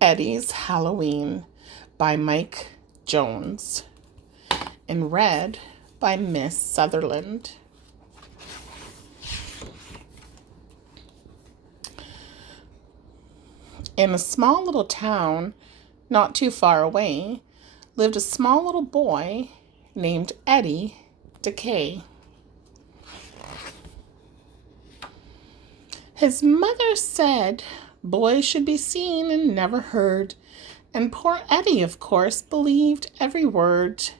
Eddie's Halloween by Mike Jones and read by Ms Sutherland. In a small little town not too far away lived a small little boy named Eddie Decay. His mother said boys should be seen and never heard, and poor Eddie, of course, believed every word.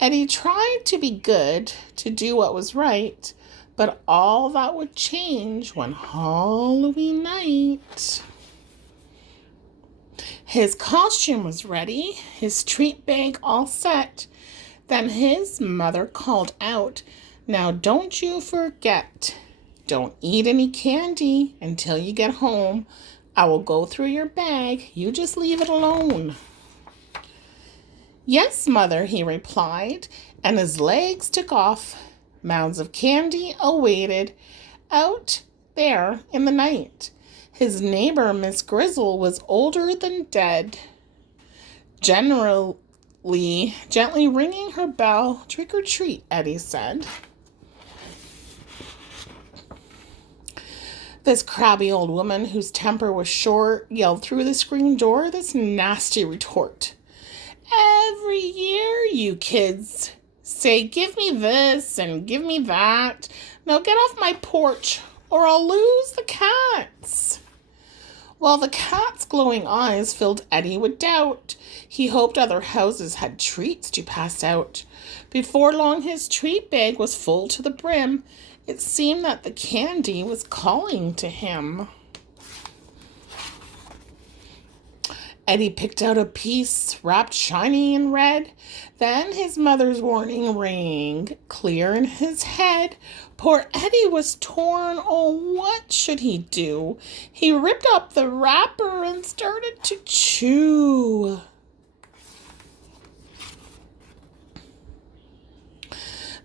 Eddie tried to be good, to do what was right, but all that would change one Halloween night. His costume was ready, his treat bag all set. Then his mother called out, "Now don't you forget. Don't eat any candy until you get home. I will go through your bag. You just leave it alone." "Yes, mother," he replied, and his legs took off. Mounds of candy awaited out there in the night. His neighbor, Miss Grizzle, was older than dead, gently ringing her bell. "Trick or treat," Eddie said. This crabby old woman, whose temper was short, yelled through the screen door this nasty retort. "Every year you kids say, 'Give me this and give me that.' Now get off my porch or I'll lose the cats." Well, the cat's glowing eyes filled Eddie with doubt. He hoped other houses had treats to pass out. Before long, his treat bag was full to the brim. It seemed that the candy was calling to him. Eddie picked out a piece wrapped shiny in red. Then his mother's warning rang clear in his head. Poor Eddie was torn. Oh, what should he do? He ripped up the wrapper and started to chew.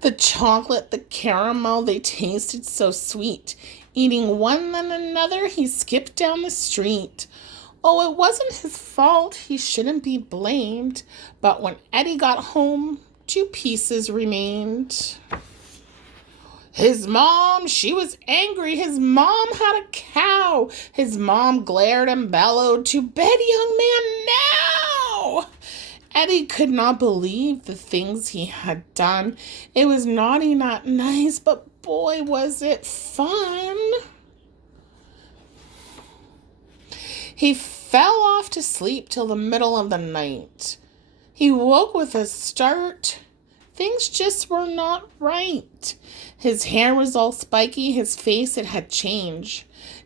The chocolate, the caramel, they tasted so sweet. Eating one then another, he skipped down the street. Oh, it wasn't his fault. He shouldn't be blamed. But when Eddie got home, 2 pieces remained. His mom, she was angry. His mom had a cow. His mom glared and bellowed, "To bed, young man, now!" Eddie could not believe the things he had done. It was naughty, not nice, but boy, was it fun. He fell off to sleep till the middle of the night. He woke with a start. Things just were not right. His hair was all spiky, his face, it had changed.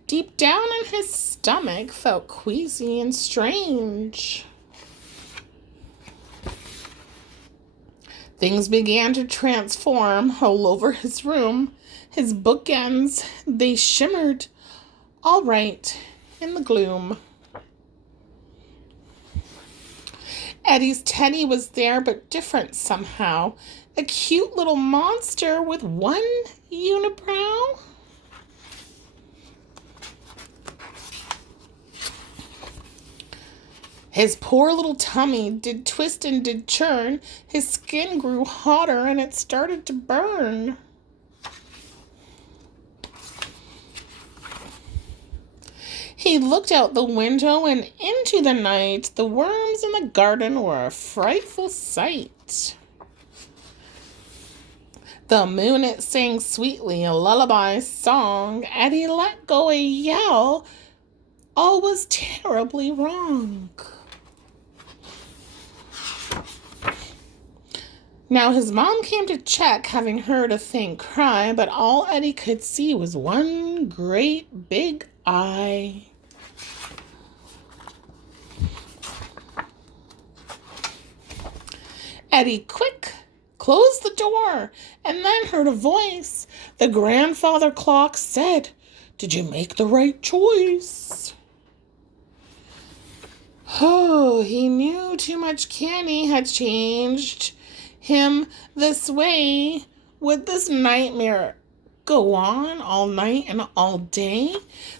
Deep down in his stomach felt queasy and strange. Things began to transform all over his room. His bookends, they shimmered all right in the gloom. Eddie's teddy was there, but different somehow. A cute little monster with one unibrow. His poor little tummy did twist and did churn. His skin grew hotter and it started to burn. He looked out the window and into the night. The worms in the garden were a frightful sight. The moon, it sang sweetly a lullaby song. Eddie let go a yell. All was terribly wrong. Now his mom came to check, having heard a faint cry, but all Eddie could see was one great big eye. Eddie, quick, closed the door, and then heard a voice. The grandfather clock said, "Did you make the right choice?" Oh, he knew too much candy had changed him this way. Would this nightmare go on all night and all day.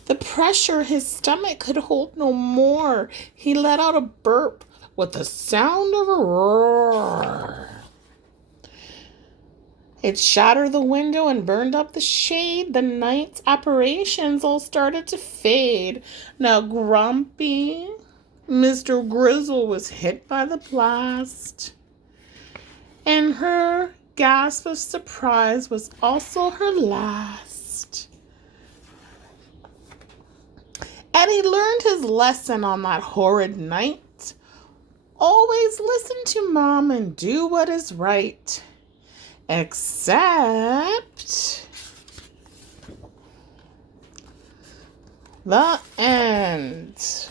The pressure his stomach could hold no more. He let out a burp with the sound of a roar. It shattered the window and burned up the shade. The night's apparitions all started to fade. Now grumpy Mr. Grizzle was hit by the blast, and her gasp of surprise was also her last. And he learned his lesson on that horrid night. Always listen to Mom and do what is right. Except the end.